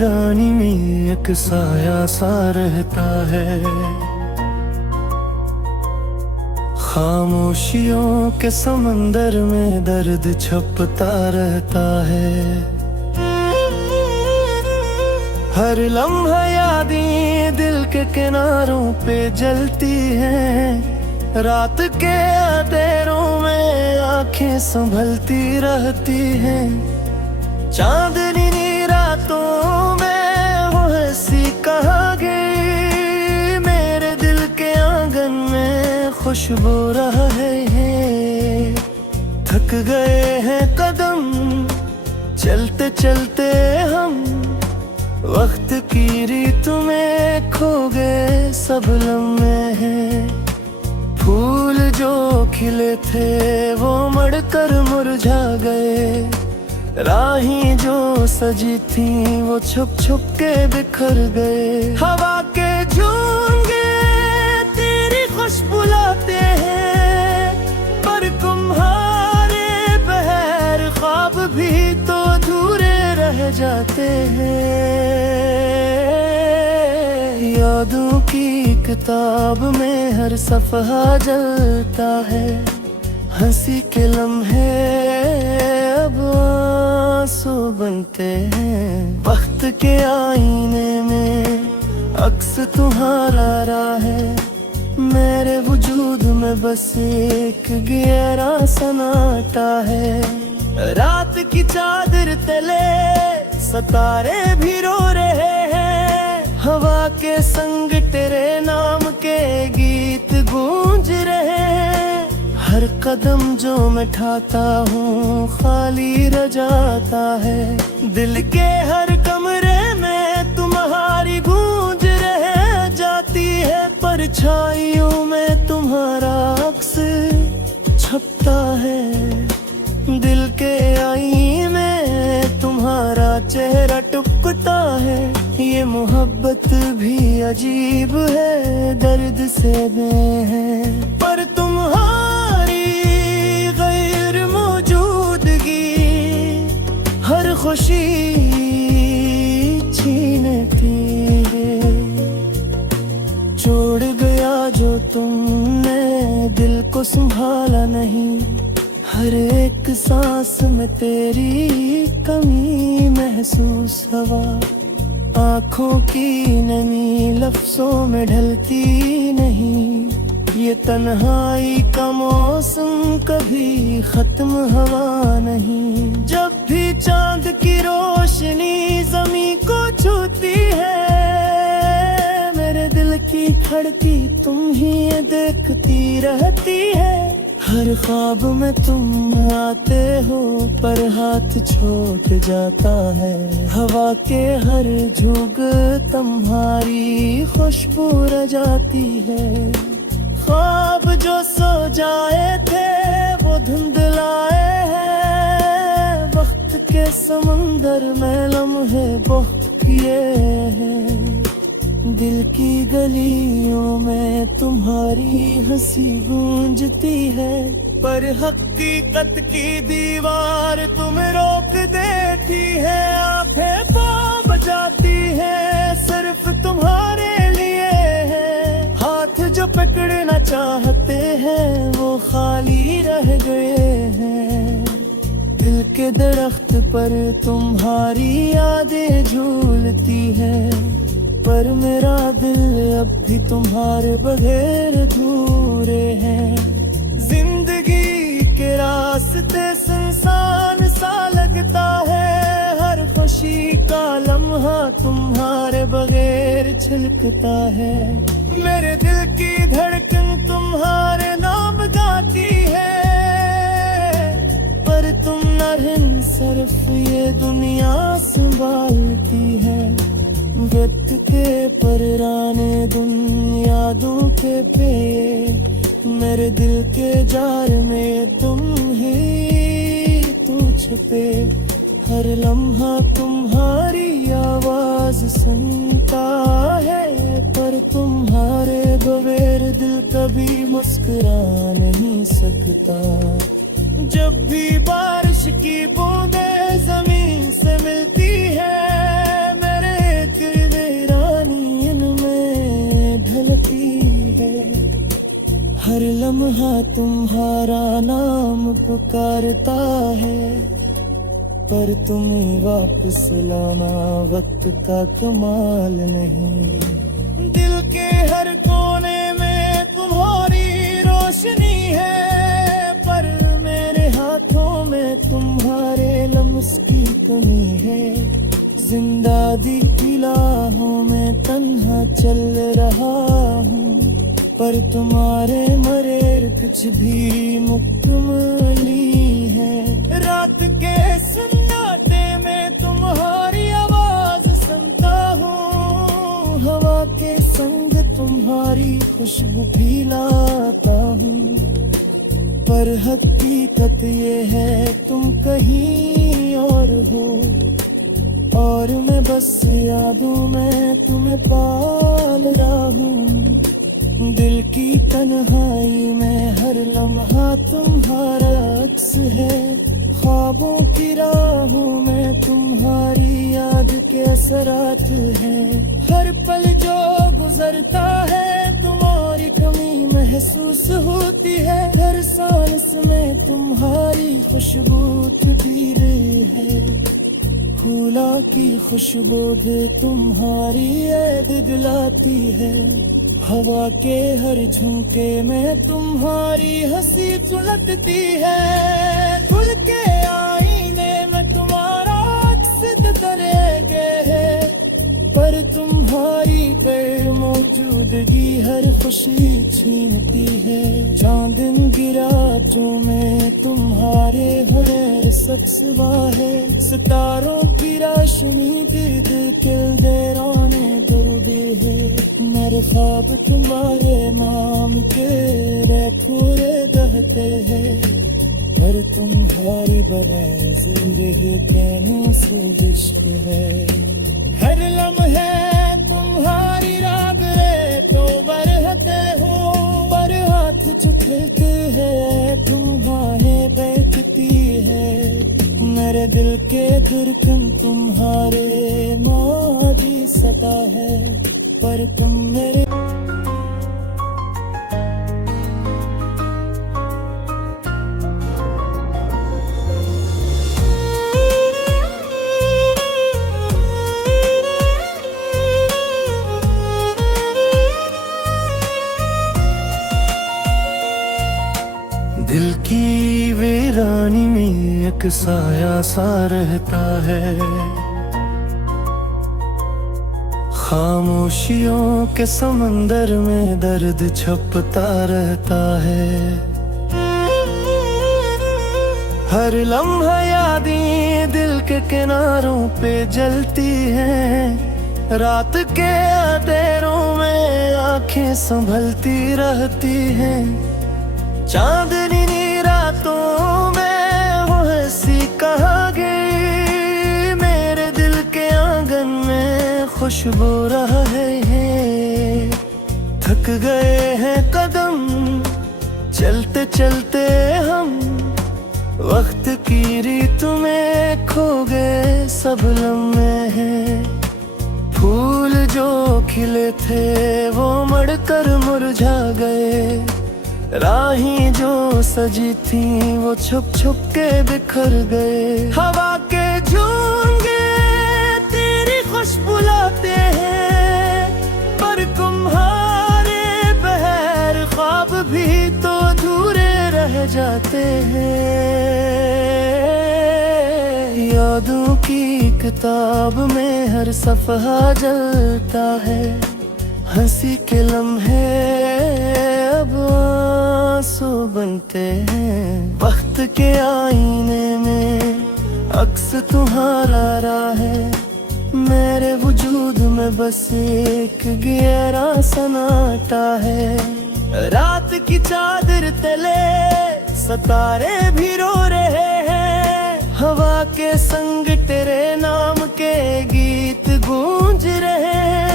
निगरानी में एक साया सा रहता है, खामोशियों के समंदर में दर्द छपता रहता है। हर लम्हा यादें दिल के किनारों पे जलती हैं, रात के अंधेरों में आंखें संभलती रहती हैं। चांदनी रातों में वो हंसी कहाँ गई, मेरे दिल के आंगन में खुशबू रहे हैं। थक गए हैं कदम चलते चलते हम, वक्त की रीत में खो गए सब लम्हे हैं। फूल जो खिले थे वो मड़कर मुरझा गए, राहें जो सजी थी वो छुप छुप के बिखर गए। हवा के झोंके तेरी खुशबू लाते हैं, पर तुम्हारे बहर ख्वाब भी तो अधूरे रह जाते हैं। यादों की किताब में हर सफ़हा जलता है, हंसी के लम्हे अब आंसू बनते हैं। वक्त के आईने में अक्स तुम्हारा रहा है, मेरे वजूद में बस एक गहरा सन्नाटा है। रात की चादर तले सितारे भी रो रहे हैं, हवा के संग तेरे नाम के गीत गूंज रहे हैं। हर कदम जो मैं उठाता हूँ खाली रह जाता है, दिल के हर कमरे में तुम्हारी गूंज रह जाती है। परछाइयों में तुम्हारा अक्स छपता है, दिल के आईने में तुम्हारा चेहरा टुकता है। ये मोहब्बत भी अजीब है, दर्द से मैं है, पर तुम्हारी गैर मौजूदगी हर खुशी छीनती है। छोड़ गया जो तुमने दिल को संभाला नहीं, हर एक सांस में तेरी कमी महसूस हवा। आँखों की नमी लफ्जों में ढलती नहीं, ये तन्हाई का मौसम कभी खत्म हवा नहीं। जब भी चांद की रोशनी जमीन को छूती है, मेरे दिल की धड़की तुम ही देखती रहती है। हर ख्वाब में तुम आते हो पर हाथ छूट जाता है, हवा के हर झुग तुम्हारी खुशबू रह जाती है। ख्वाब जो सो जाए थे वो धुंधलाए हैं, वक्त के समंदर में लम्हे बह किए हैं। दिल की गलियों में तुम्हारी हंसी गूंजती है, पर हकीकत की दीवार तुम्हें रोक देती है। आंखें पाँव बजाती है सिर्फ तुम्हारे लिए है, हाथ जो पकड़ना चाहते हैं वो खाली रह गए हैं। दिल के दरख्त पर तुम्हारी यादें झूलती है, पर मेरा दिल अब भी तुम्हारे बगैर अधूरे हैं। जिंदगी के रास्ते सुनसान सा लगता है, हर खुशी का लम्हा तुम्हारे बगैर छलकता है। मेरे दिल की धड़कन तुम्हारे नाम गाती है, पर तुम न सिर्फ ये दुनिया संभालती है। वक्त के पराने यादों के पे, मेरे दिल के जार में तुम ही तू छुपे। हर लम्हा तुम्हारी आवाज सुनता है, पर तुम्हारे बगैर दिल कभी मुस्कुरा नहीं सकता। जब भी बारिश की बूंदें जमीन से मिलती है, मेरे लम्हा तुम्हारा नाम पुकारता है, पर तुम्हें वापस लाना वक्त का कमाल नहीं। दिल के हर कोने में तुम्हारी रोशनी है, पर मेरे हाथों में तुम्हारे लम्स की कमी है। जिंदा दी राहों में तन्हा चल रहा हूँ, पर तुम्हारे मरे कुछ भी मुकम्मली है। रात के सन्नाटे में तुम्हारी आवाज सुनता हूँ, हवा के संग तुम्हारी खुशबू भी लाता हूँ, पर हकीकत ये है तुम कहीं और हो, और मैं बस यादों में तुम्हें पाल रहा हूँ। दिल की तन्हाई में हर लम्हा तुम्हारा अक्स है, ख्वाबों की राहों में तुम्हारी याद के असरात है। हर पल जो गुजरता है तुम्हारी कमी महसूस होती है, हर सांस में तुम्हारी खुशबू भी रही है। फूलों की खुशबू भी तुम्हारी याद दिलाती है, हवा के हर झुमके में तुम्हारी हंसी सुलगती है। खुल के आईने में तुम्हारा अक्स तरेगे है, पर तुम्हारी गैर मौजूदगी हर खुशी छीनती है। चांदन गिरा जो में तुम्हारे हुनर सत्सवा है, सितारों की रोशनी दिल के देराने दे है। मेरे ख्वाब तुम्हारे नाम के रे पूरे दहते हैं, पर तुम्हारी बगैर जिंदगी कहने से इश्क है। हर लम्हे तुम्हारी राग तो बरहते हो, पर हाथ जो खिलते हैं तुम्हारे बैठती है। मेरे दिल के धड़कन तुम्हारे मादी सता है, पर तुम मेरे दिल की वीरानी में एक साया सा रहता है, खामोशियों के समंदर में दर्द छपता रहता है। हर लम्हा यादें दिल के किनारों पे जलती हैं, रात के अंधेरों में आंखें संभलती रहती हैं। चांदनी रातों में वो हंसी कहाँ गई, मेरे दिल के आंगन में खुशबू रहे हैं। थक गए हैं कदम चलते चलते हम, वक्त की रीत में खो गए सब लम्हे हैं। फूल जो खिले थे वो मड़कर मुरझा गए, राहें जो सजी थी वो छुप छुप के बिखर गए। हवा के झोंके तेरी खुशबू लाते हैं, पर तुम्हारे बहर ख्वाब भी तो अधूरे रह जाते हैं। यादों की किताब में हर सफ़हा जलता है, हंसी के लम्हे अब आंसू बनते हैं। वक्त के आईने में अक्स तुम्हारा रहा है, मेरे वजूद में बस एक गहरा सन्नाटा है। रात की चादर तले सितारे भी रो रहे हैं, हवा के संग तेरे नाम के गीत गूंज रहे हैं।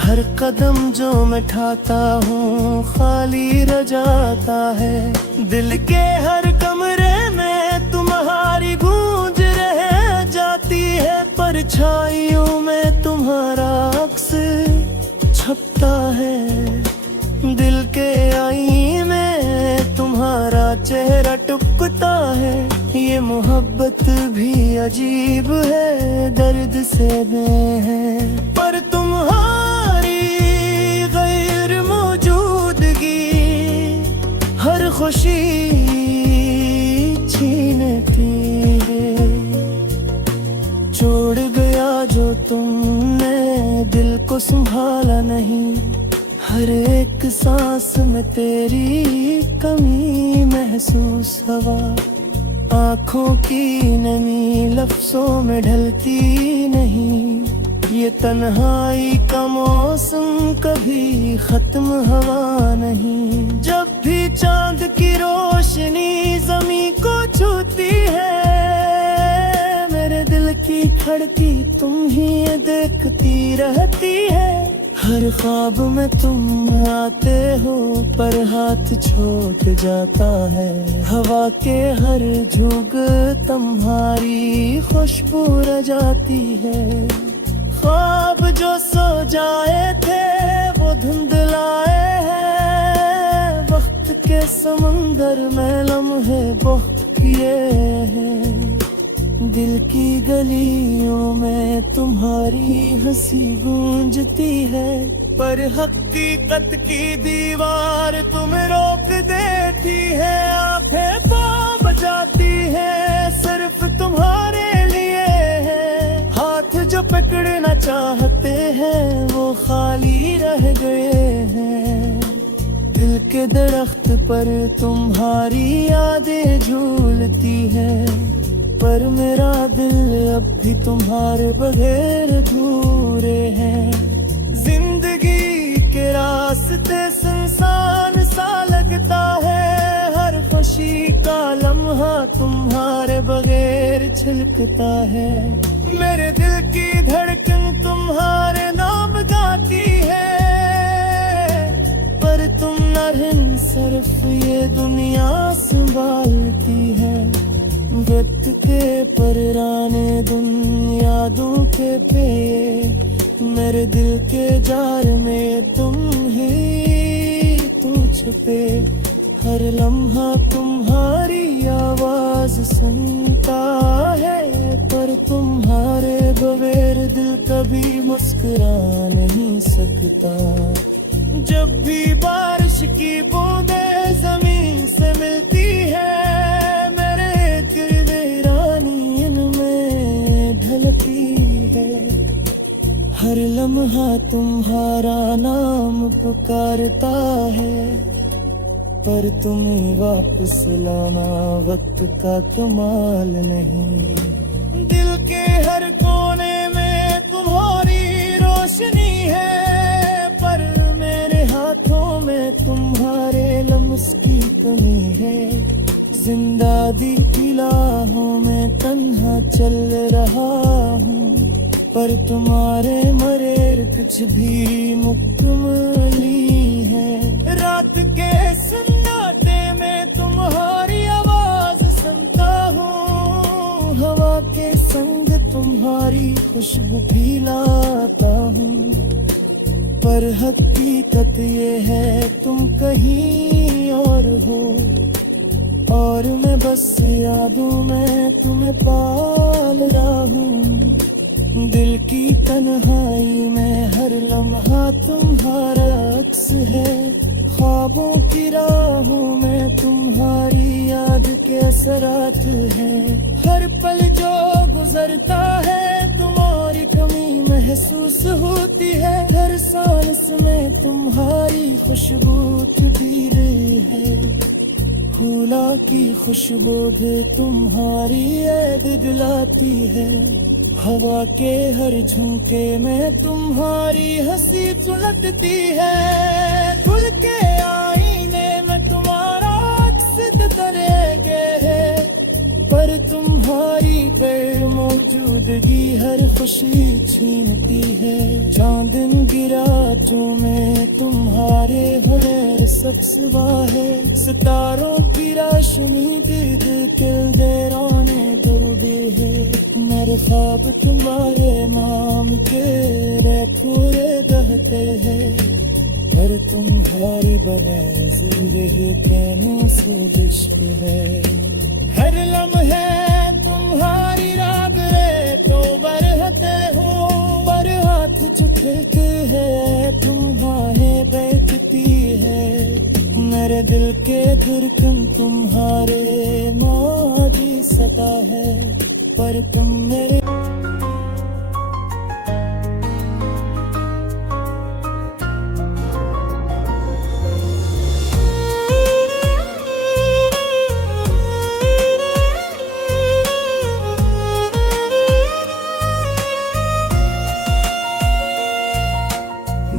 हर कदम जो मैं उठाता हूँ खाली रह जाता है, दिल के हर कमरे में तुम्हारी गूंज रह जाती है। परछाइयों में तुम्हारा अक्स छपता है, दिल के आईने में रुकता है। ये मोहब्बत भी अजीब है, दर्द से है पर तुम्हारी गैर मौजूदगी हर खुशी छीनती है। छोड़ गया जो तुमने दिल को संभाला नहीं, हर एक सांस में तेरी कमी महसूस हवा। आँखों की नमी लफ्जों में ढलती नहीं, ये तन्हाई का मौसम कभी खत्म हवा नहीं। जब भी चांद की रोशनी जमी को छूती है, मेरे दिल की धड़की तुम ही ये देखती रहती है। हर ख्वाब में तुम आते हो पर हाथ छूट जाता है। हवा के हर झुग तुम्हारी खुशबू रह जाती है। ख्वाब जो सो जाए थे वो धुंधलाए हैं, वक्त के समंदर में लम्हे बहुत किए हैं। दिल की गलियों में तुम्हारी हंसी गूंजती है, पर हकीकत की दीवार तुम्हें रोक देती है। आंखें पाँव बजाती है सिर्फ तुम्हारे लिए है, हाथ जो पकड़ना चाहते हैं वो खाली रह गए हैं। दिल के दरख्त पर तुम्हारी यादें झूलती है, पर मेरा दिल अब भी तुम्हारे बगैर अधूरे हैं। जिंदगी के रास्ते सुनसान सा लगता है, हर खुशी का लम्हा तुम्हारे बगैर छलकता है। मेरे दिल की धड़कन तुम्हारे नाम गाती है, पर तुम न सिर्फ ये दुनिया संभालती है। वक्त के पराने यादों के पे, मेरे दिल के जार में तुम ही छुपे। हर लम्हा तुम्हारी आवाज सुनता है, पर तुम्हारे बगैर दिल कभी मुस्कुरा नहीं सकता। जब भी बारिश की बूंदें जमीन से मिलती है, हर लम्हा तुम्हारा नाम पुकारता है, पर तुम्हें वापस लाना वक्त का कमाल नहीं। दिल के हर कोने में तुम्हारी रोशनी है, पर मेरे हाथों में तुम्हारे लम्स की कमी है। जिंदा दिल की राहों में तन्हा चल रहा हूँ, पर तुम्हारे मरे कुछ भी मुकम्मल नहीं है। रात के सन्नाटे में तुम्हारी आवाज सुनता हूँ, हवा के संग तुम्हारी खुशबू भी लाता हूँ, पर हकीकत ये है तुम कहीं और हो, और मैं बस यादों में तुम्हें पाल रहा हूँ। दिल की तन्हाई में हर लम्हा तुम्हारा अक्स है, ख्वाबों की राहों में तुम्हारी याद के असरात है। हर पल जो गुजरता है तुम्हारी कमी महसूस होती है, हर सांस में तुम्हारी खुशबू भी रही है। फूला की खुशबू तुम्हारी याद दिलाती है, हवा के हर झुमके में तुम्हारी हंसी सुलगती है। खुल के आईने में तुम्हारा अक्स तरह गए है, पर तुम्हारी गैर मौजूदगी हर खुशी छीनती है। चांदन गिरा जो में तुम्हारे बगैर सबसबा है, सितारों की रोशनी दिल के देराने दो दे है। मेरे ख्वाब तुम्हारे नाम के रे पूरे बहते हैं, पर पर तुम्हारे बगैर जिंदगी कहने से इश्क है। हर लम्हे तुम्हारी राग रे तो बरहते हो, पर हाथ जो खेलते हैं तुम्हारे बैठती है। मेरे दिल के धड़कन तुम्हारे मादी सता है, पर तुम मेरे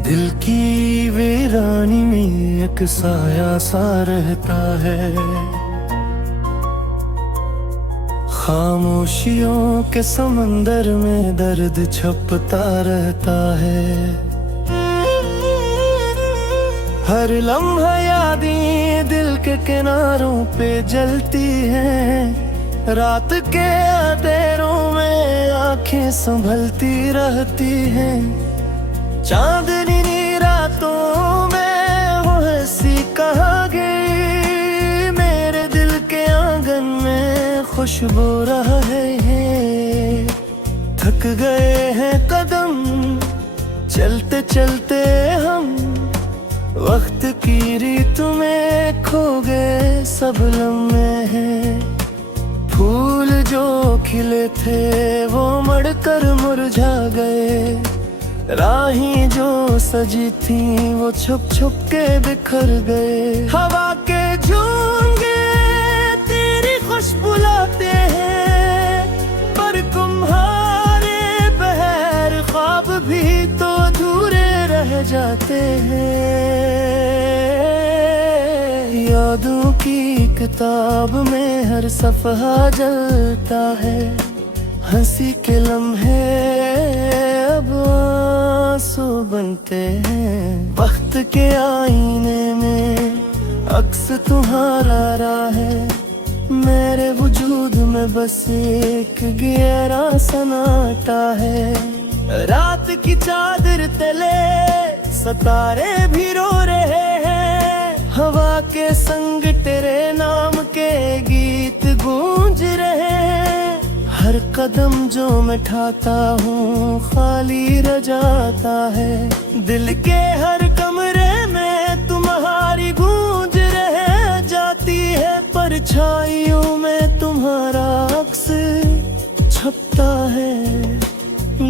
दिल की वीरानी में एक साया सा रहता है। खामोशियों के समंदर में दर्द छपता रहता है। हर लम्हा यादें दिल के किनारों पे जलती हैं। रात के अंधेरों में आंखें संभलती रहती हैं। चांदनी रातों में वो हंसी कहाँ गई, मेरे दिल के आंगन में खुशबू रहे हैं। थक गए हैं कदम चलते चलते हम, वक्त की रीत में खो गए सब लम्हे हैं। फूल जो खिले थे वो मड़कर मुरझा गए, राहें जो सजी थी वो छुप छुप के बिखर गए। हवा के झोंके तेरी खुशबू लाते हैं, पर तुम्हारे बहर ख्वाब भी तो अधूरे रह जाते हैं। यादों की किताब में हर सफ़हा जलता है, हंसी के लम्हे अब आंसू बनते हैं। वक्त के आईने में अक्स तुम्हारा रहा है, मेरे वजूद में बस एक गहरा सन्नाटा है। रात की चादर तले सितारे भी रो रहे हैं, हवा के संग तेरे नाम के गीत गूंज रहे हैं। हर कदम जो मैं उठाता हूँ खाली रह जाता है, दिल के हर कमरे में तुम्हारी गूंज रह जाती है। परछाइयों में तुम्हारा अक्स छपता है,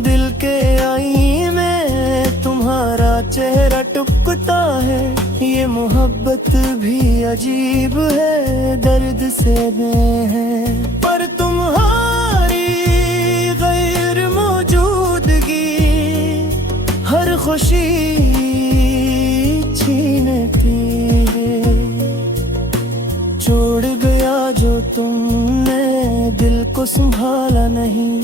दिल के आईने में तुम्हारा चेहरा टुकता है। ये मोहब्बत भी अजीब है, दर्द से मैं है, पर तुम्हारी गैर मौजूदगी हर खुशी छीनती है। छोड़ गया जो तुमने दिल को संभाला नहीं,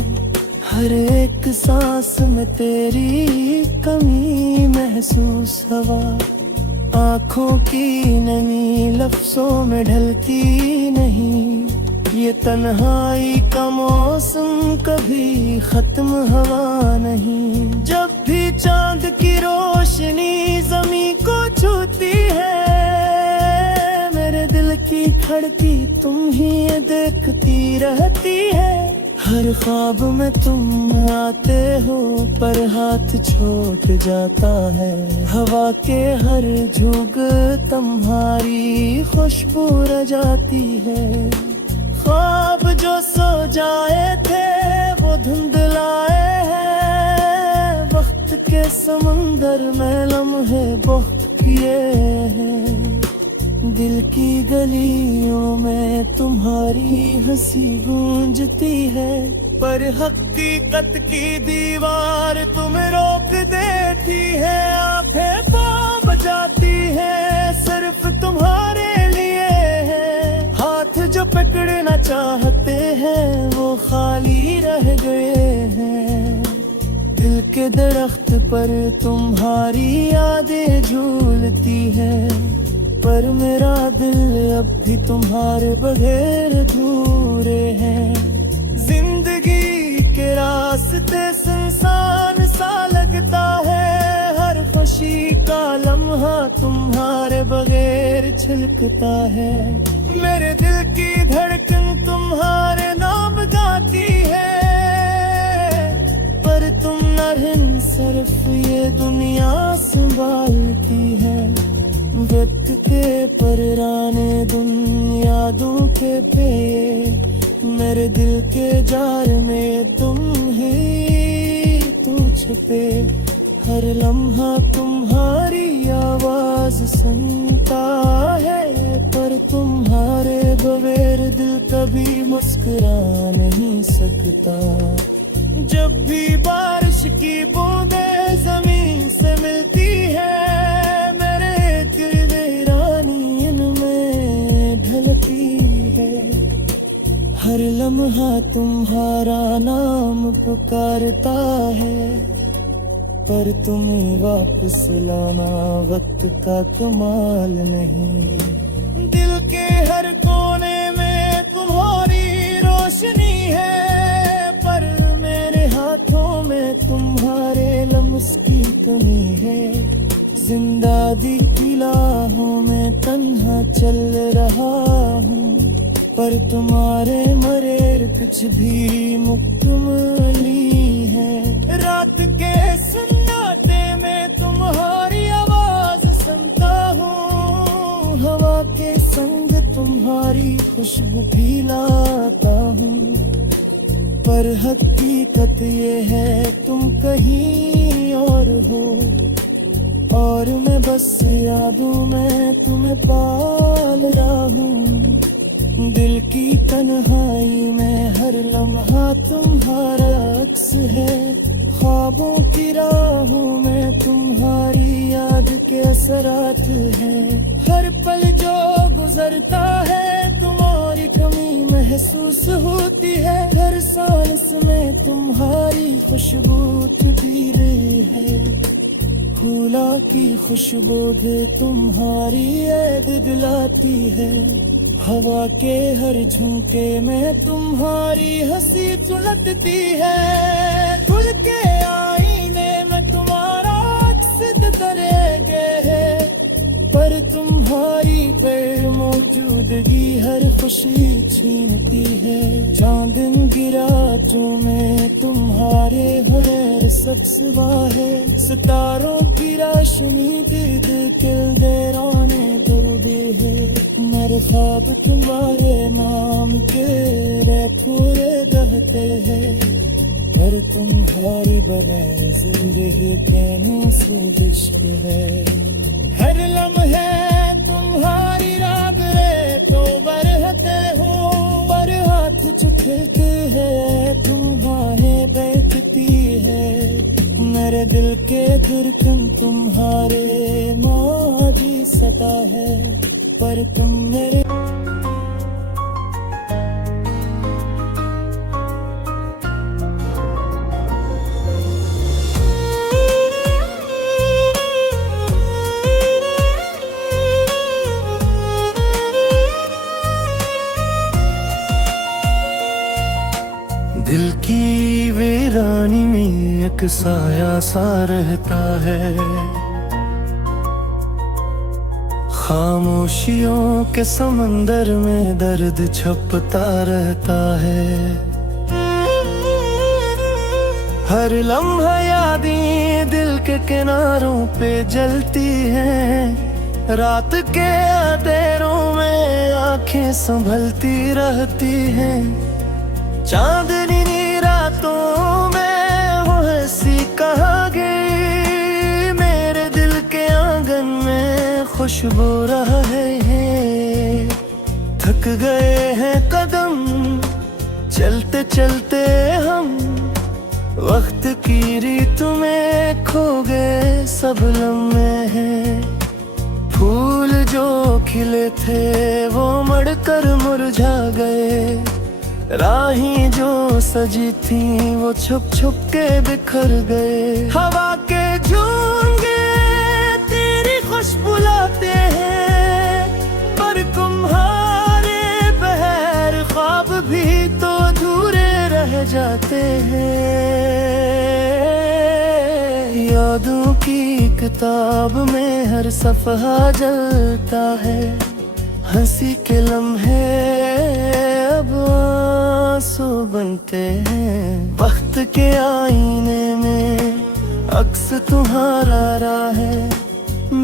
हर एक सांस में तेरी कमी महसूस हवा। आँखों की नमी लफ्जों में ढलती नहीं, ये तन्हाई का मौसम कभी खत्म हवा नहीं। जब भी चांद की रोशनी जमी को छूती है, मेरे दिल की धड़की तुम ही देखती रहती है। हर ख्वाब में तुम आते हो पर हाथ छूट जाता है, हवा के हर झुग तुम्हारी खुशबू रह जाती है। ख्वाब जो सो जाए थे वो धुंधलाए हैं, वक्त के समंदर में लम्हे बहुत किए हैं। दिल की गलियों में तुम्हारी हंसी गूंजती है, पर हकीकत की दीवार तुम्हें रोक देती है। आंखें तो बजाती है सिर्फ तुम्हारे लिए है, हाथ जो पकड़ना चाहते हैं वो खाली रह गए हैं। दिल के दरख्त पर तुम्हारी यादें झूलती है, पर मेरा दिल अब भी तुम्हारे बगैर अधूरे हैं। जिंदगी के रास्ते सुनसान सा लगता है, हर खुशी का लम्हा तुम्हारे बगैर छलकता है। मेरे दिल की धड़कन तुम्हारे नाम गाती है, पर तुम न सिर्फ ये दुनिया संभालती है। वक्त के पराने यादों के पे मेरे दिल के जार में तुम ही तू छुपे। हर लम्हा तुम्हारी आवाज सुनता है, पर तुम्हारे बगैर दिल कभी मुस्कुरा नहीं सकता। जब भी बारिश की बूंदें जमीन से मिलती है, मेरे दिल वीरानी इनमें ढलती है। हर लम्हा तुम्हारा नाम पुकारता है, पर तुम्हें वापस लाना वक्त का कमाल नहीं। दिल के हर कोने में तुम्हारी रोशनी है, पर मेरे हाथों में तुम्हारे लम्स की कमी है। जिंदगी की राहों में तन्हा चल रहा हूँ, पर तुम्हारे मरेर कुछ भी मुकम्मली है। रात के सन्नाटे में तुम्हारी आवाज सुनता हूँ, हवा के संग तुम्हारी खुशबू भी लाता हूँ, पर हकीकत ये है तुम कहीं और हो, और मैं बस यादों में तुम्हें पाल रहा हूँ। दिल की तन्हाई में हर लम्हा तुम्हारा अक्स है। ख्वाबों की राहों में तुम्हारी याद के असरात है। हर पल जो गुजरता है तुम्हारी कमी महसूस होती है। हर सांस में तुम्हारी खुशबू छुपी रही है। फूलों की खुशबू भी तुम्हारी याद दिलाती है। हवा के हर झुमके में तुम्हारी हंसी झुलकती है। खुल के आईने में तुम्हारा अक्स रह गए है, पर तुम्हारी गैर मौजूदगी हर खुशी छीनती है। चांदन गिरा जो में तुम्हारे हर सब्सवा है। सितारों की रोशनी दिल के देराने दो दे है। मेरे ख्वाब तुम्हारे नाम के पूरे दहते हैं, पर तुम्हारी बगैर जिंदगी कहने से इश्क है। हर लम्हे तुम्हारी राग तो बरहते हो, पर हाथ जो खिलते हैं तुम्हारे बैठती है। मेरे दिल के धड़कन तुम्हारे माजी सता है, पर तुम मेरे दिल की वीरानी में एक साया सा रहता है। खामोशियों के समंदर में दर्द छपता रहता है। हर लम्हा यादें दिल के किनारों पे जलती हैं। रात के अंधेरों में आंखें संभलती रहती हैं। चांदनी रातों में वो हंसी कहाँ गई, मेरे दिल के आंगन में खुशबू रहे हैं। थक गए हैं कदम चलते चलते हम, वक्त की रीत में खो गए सब लम्हे हैं। फूल जो खिले थे वो मड़कर मुरझा गए। राहें जो सजी थी वो छुप छुप के बिखर गए। हवा के झोंके तेरी खुशबू लाते हैं, पर तुम्हारे बहर ख्वाब भी तो अधूरे रह जाते हैं। यादों की एक किताब में हर सफ़हा जलता है, हंसी के लम्हे अब आंसू बनते हैं। वक्त के आईने में अक्स तुम्हारा रहा है,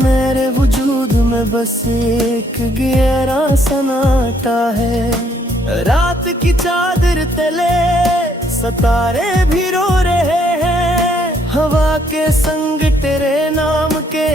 मेरे वजूद में बस एक गहरा सनाटा है। रात की चादर तले सितारे भी रो रहे हैं, हवा के संग तेरे नाम के